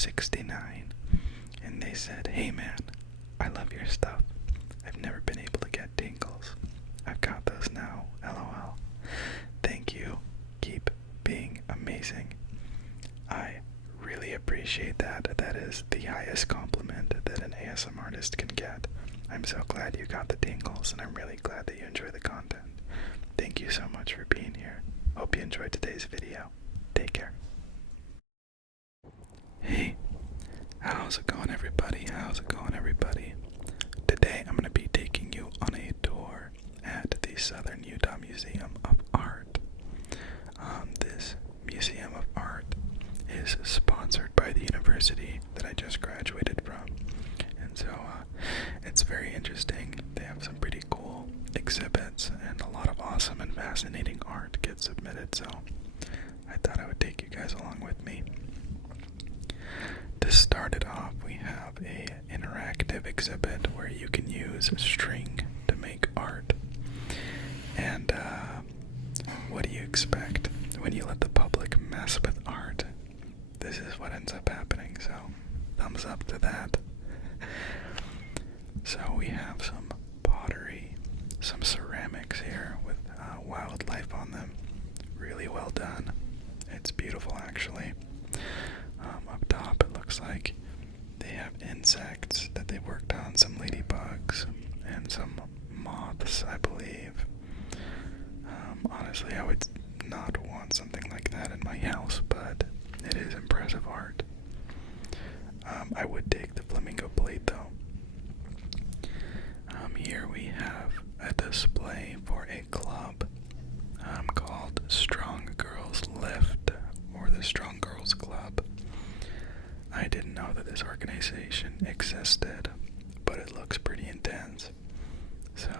69, and they said, "Hey man, I love your stuff. I've never been able to get tingles. I've got those now, LOL. Thank you. Keep being amazing." I really appreciate that. That is the highest compliment that an ASM artist can get. I'm so glad you got the tingles, and I'm really glad that you enjoy the content. Thank you so much for being here. Hope you enjoyed today's video. Take care. Hey, how's it going everybody? Today I'm going to be taking you on a tour at the Southern Utah Museum of Art. This Museum of Art is sponsored by the university that I just graduated from, and so it's very interesting. They have some pretty cool exhibits, and a lot of awesome and fascinating art gets submitted, so I thought I would take you guys along with me. To start it off, we have a interactive exhibit where you can use string to make art. And what do you expect when you let the public mess with art? This is what ends up happening, so thumbs up to that. So we have some pottery, some ceramics here with wildlife on them. Really well done. It's beautiful, actually. Up top, it looks like they have insects that they worked on, some ladybugs and some moths, I believe. Honestly, I would not want something like that in my house, but it is impressive art. I would take the flamingo plate, though. Here we have a display for a club called Strong Girls Lift, or the Strong Girls Club. I didn't know that this organization existed, but it looks pretty intense. So,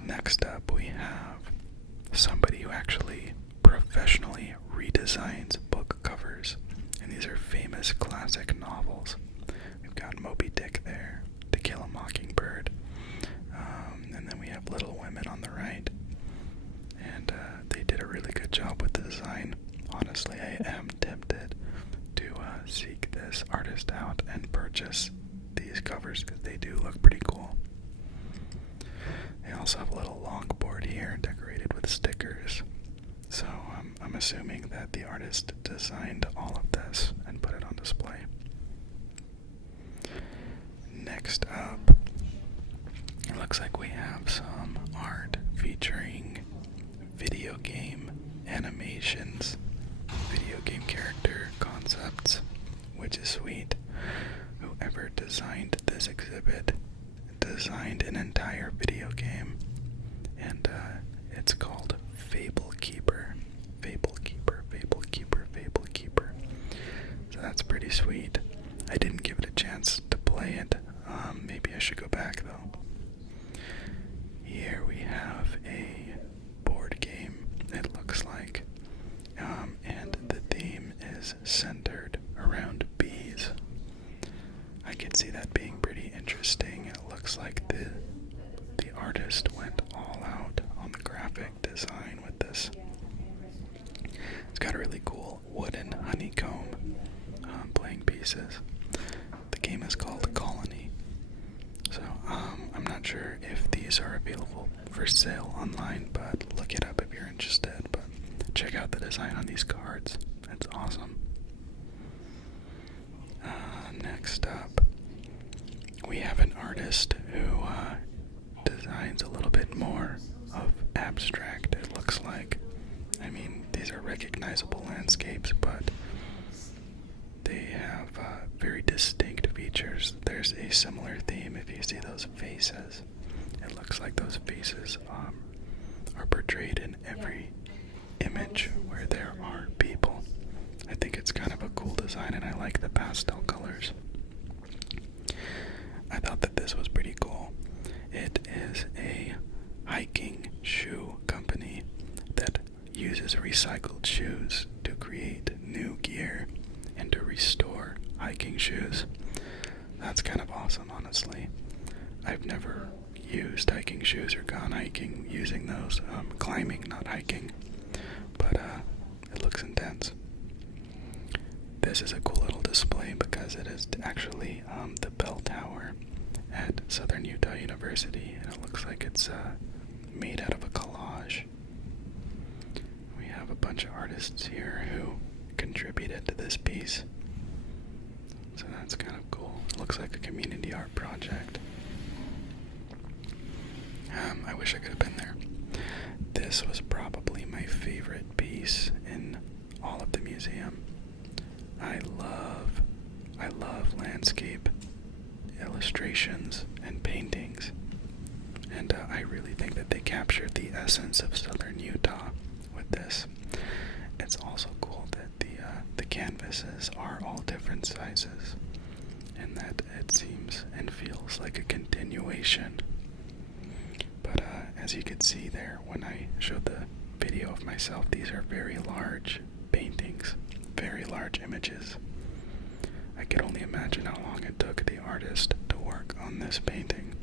next up we have somebody who actually professionally redesigns book covers, and these are famous classic novels. We've got Moby Dick there, To Kill a Mockingbird, and then we have Little Women on the right, and they did a really good job with the design. Honestly, I am tempted to seek this artist out and purchase these covers because they do look pretty cool. They also have a little longboard here decorated with stickers. So I'm assuming that the artist designed all of this and put it on display. Next up, it looks like we have some art featuring video game animations, video game character concepts, which is sweet. Whoever designed this exhibit designed an entire video game, and it's called Fable Keeper. So that's pretty sweet. I didn't give it a chance to play it. Maybe I should go back though. Here we have a board game, it looks like, and the theme is centered around bees. I could see that being pretty interesting. It looks like the artist went all out on the graphic design with this. It's got a really cool wooden honeycomb playing pieces. The game is called Colony. So I'm not sure if these are available for sale online, but look it up if you're interested. But check out the design on these cards. It's awesome. Next up, we have an artist who designs a little bit more of abstract, it looks like. I mean, these are recognizable landscapes, but they have very distinct features. There's a similar theme if you see those faces. It looks like those faces are portrayed in every image where there are people. I think it's kind of a cool design, and I like the pastel colors. I thought that this was pretty cool. It is a hiking shoe company that uses recycled shoes to create new gear and to restore hiking shoes. That's kind of awesome, honestly. I've never used hiking shoes or gone hiking using those. Climbing, not hiking. But it looks intense. This is a cool little display because it is actually the bell tower at Southern Utah University, and it looks like it's made out of a collage. We have a bunch of artists here who contributed to this piece, so that's kind of cool. It looks like a community art project. I wish I could have been there. This was probably my favorite piece in all of the museum. I love landscape illustrations and paintings, and I really think that they captured the essence of Southern Utah with this. It's also cool that the canvases are all different sizes, and that it seems and feels like a continuation. But as you could see there when I showed the video of myself, these are very large paintings, very large images. I could only imagine how long it took the artist to work on this painting,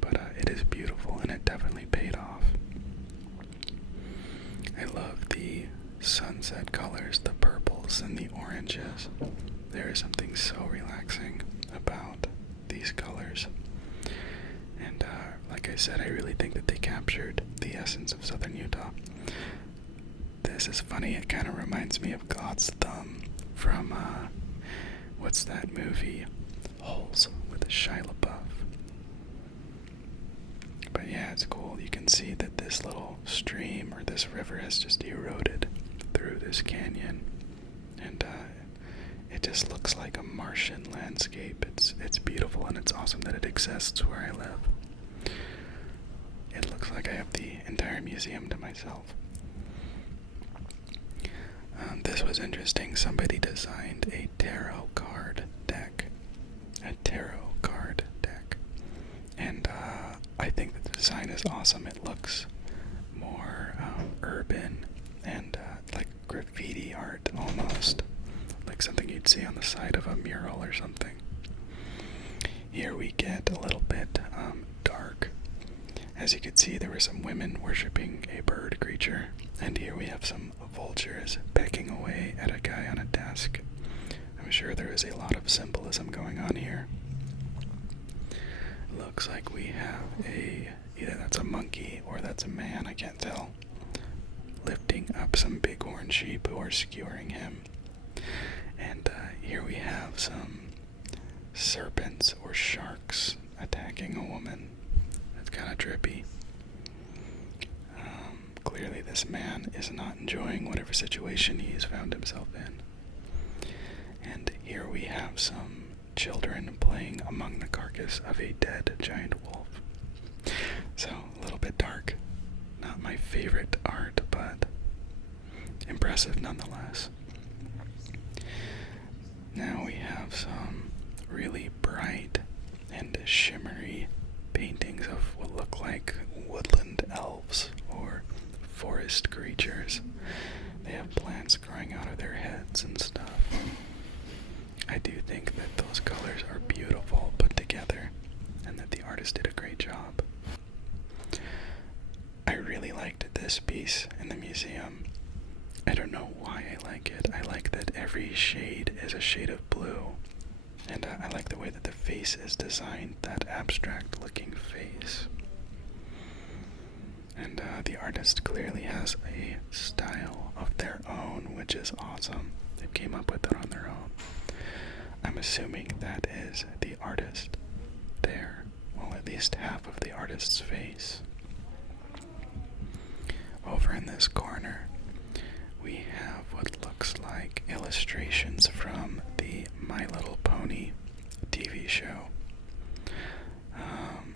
but it is beautiful and it definitely paid off. I love the sunset colors, the purples and the oranges. There is something so relaxing about these colors. And like I said, I really think that they captured the essence of Southern Utah. This is funny, it kind of reminds me of God's Thumb from, what's that movie? Holes with Shia LaBeouf. But yeah, it's cool. You can see that this little stream or this river has just eroded through this canyon. And it just looks like a Martian landscape. It's beautiful, and it's awesome that it exists where I live. It looks like I have the entire museum to myself. This was interesting. Somebody designed a tarot card deck. And I think that the design is awesome. It looks more urban and like graffiti art almost. Like something you'd see on the side of a mural or something. Here we get a little bit dark. As you can see, there were some women worshipping a bird creature, and here we have some vultures pecking away at a guy on a desk. I'm sure there is a lot of symbolism going on here. Looks like we have either that's a monkey or that's a man, I can't tell, lifting up some bighorn sheep who are skewering him. And here we have some serpents or sharks attacking a woman. That's kind of trippy. Clearly this man is not enjoying whatever situation he's found himself in. And here we have some children playing among the carcass of a dead giant wolf. So, a little bit dark. Not my favorite art, but impressive nonetheless. Now we have some really bright and shimmery paintings of what look like woodland elves or forest creatures. They have plants growing out of their heads and stuff. I do think that those colors are beautiful put together and that the artist did a great job. I really liked this piece in the museum. I don't know why I like it. I like that every shade is a shade of blue. And I like the way that the face is designed, that abstract looking face. And the artist clearly has a style of their own, which is awesome. They came up with it on their own. I'm assuming that is the artist there. Well, at least half of the artist's face. Over in this corner, we have what looks like illustrations from the My Little Pony TV show.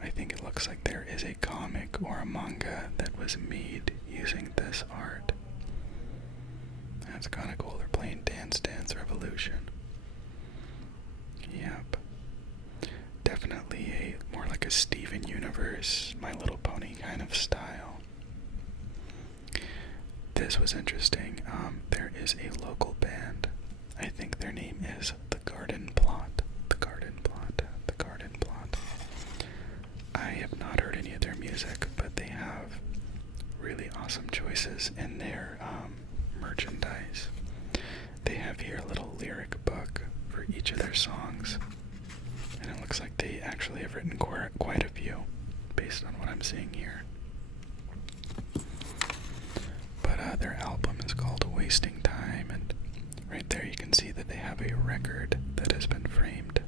I think it looks like there is a comic or a manga that was made using this art. That's kind of cool. They're playing Dance Dance Revolution. Yep. Definitely a more like a Steven Universe, My Little Pony kind of style. This was interesting. There is a local band. I think their name is The Garden Plot. The Garden Plot. The Garden Plot. I have not heard any of their music, but they have really awesome choices in their merchandise. they have here a little lyric book for each of their songs. And it looks like they actually have written quite a few, based on what I'm seeing here. But their album is called Wasting Time, and right there you can see that they have a record that has been framed.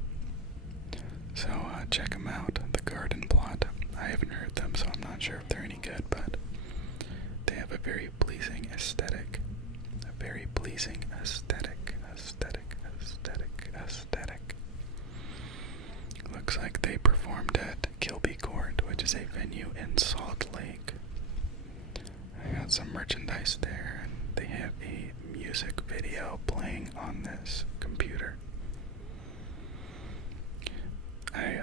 So check them out, The Garden Plot. I haven't heard them, so I'm not sure if they're any good, but they have a very pleasing aesthetic. A very pleasing aesthetic. Looks like they performed at Kilby Court, which is a venue in Salt Lake. I got some merchandise there, and they have a music video playing on this computer. I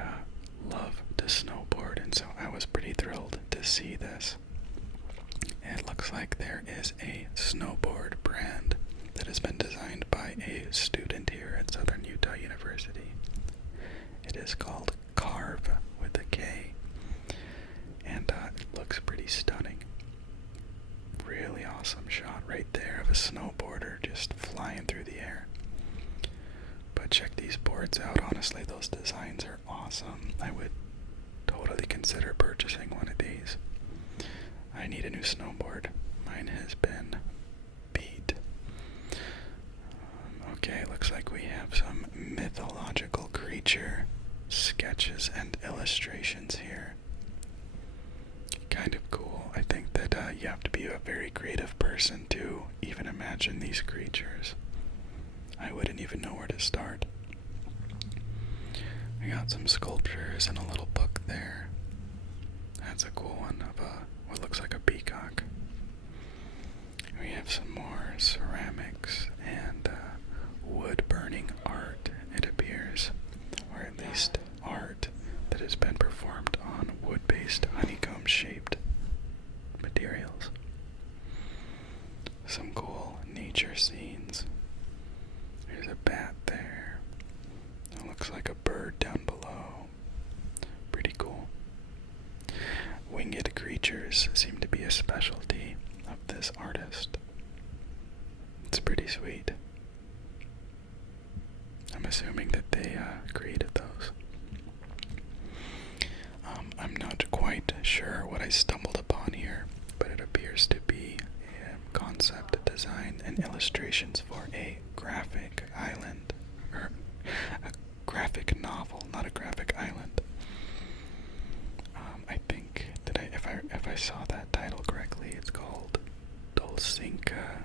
love to snowboard, and so I was pretty thrilled to see this. It looks like there is a snowboard brand that has been designed by a student here at Southern Utah University. It is called Carve with a K, and it looks pretty stunning. Really awesome shot right there of a snowboarder just flying through the air. But check these boards out. Honestly, those designs are awesome. I would totally consider purchasing one of these. I need a new snowboard. Mine has been beat. Okay, looks like we have some mythological creature sketches and illustrations here. Kind of cool. I think that you have to be a very creative person to even imagine these creatures. I wouldn't even know where to start. I got some sculptures and a little book there. That's a cool one of what looks like a peacock. We have some more ceramics and wood-burning art, it appears, or at least art that has been performed on wood-based honeycomb-shaped materials. Some cool nature scenes. There's a bat there. It looks like a bird down below. Pretty cool. Winged creatures seem to be a specialty of this artist. It's pretty sweet. I'm assuming that they created those. I'm not quite sure what I stumbled upon here, but it appears to be a concept design and illustrations for a graphic island, or a graphic novel, not a graphic island. I think that if I saw that title correctly, it's called Dulcinka,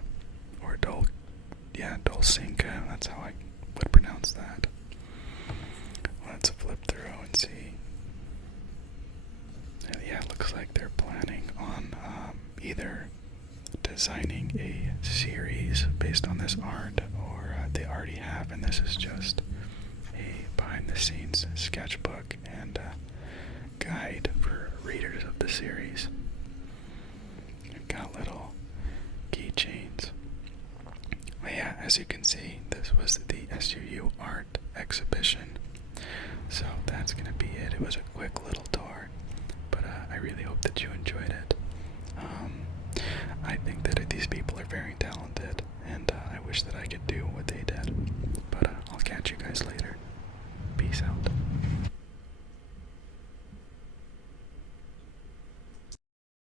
or Dulcinka. That's how I would pronounce that. Let's flip through and see. Yeah, it looks like they're planning on either designing a series based on this art, or they already have, and this is just a behind-the-scenes sketchbook and guide for readers of the series. I've got little keychains. But yeah, as you can see, this was the SUU art exhibition. So that's gonna be it. It was a quick little tour, but I really hope that you enjoyed it. I think that these people are very talented, and I wish that I could do what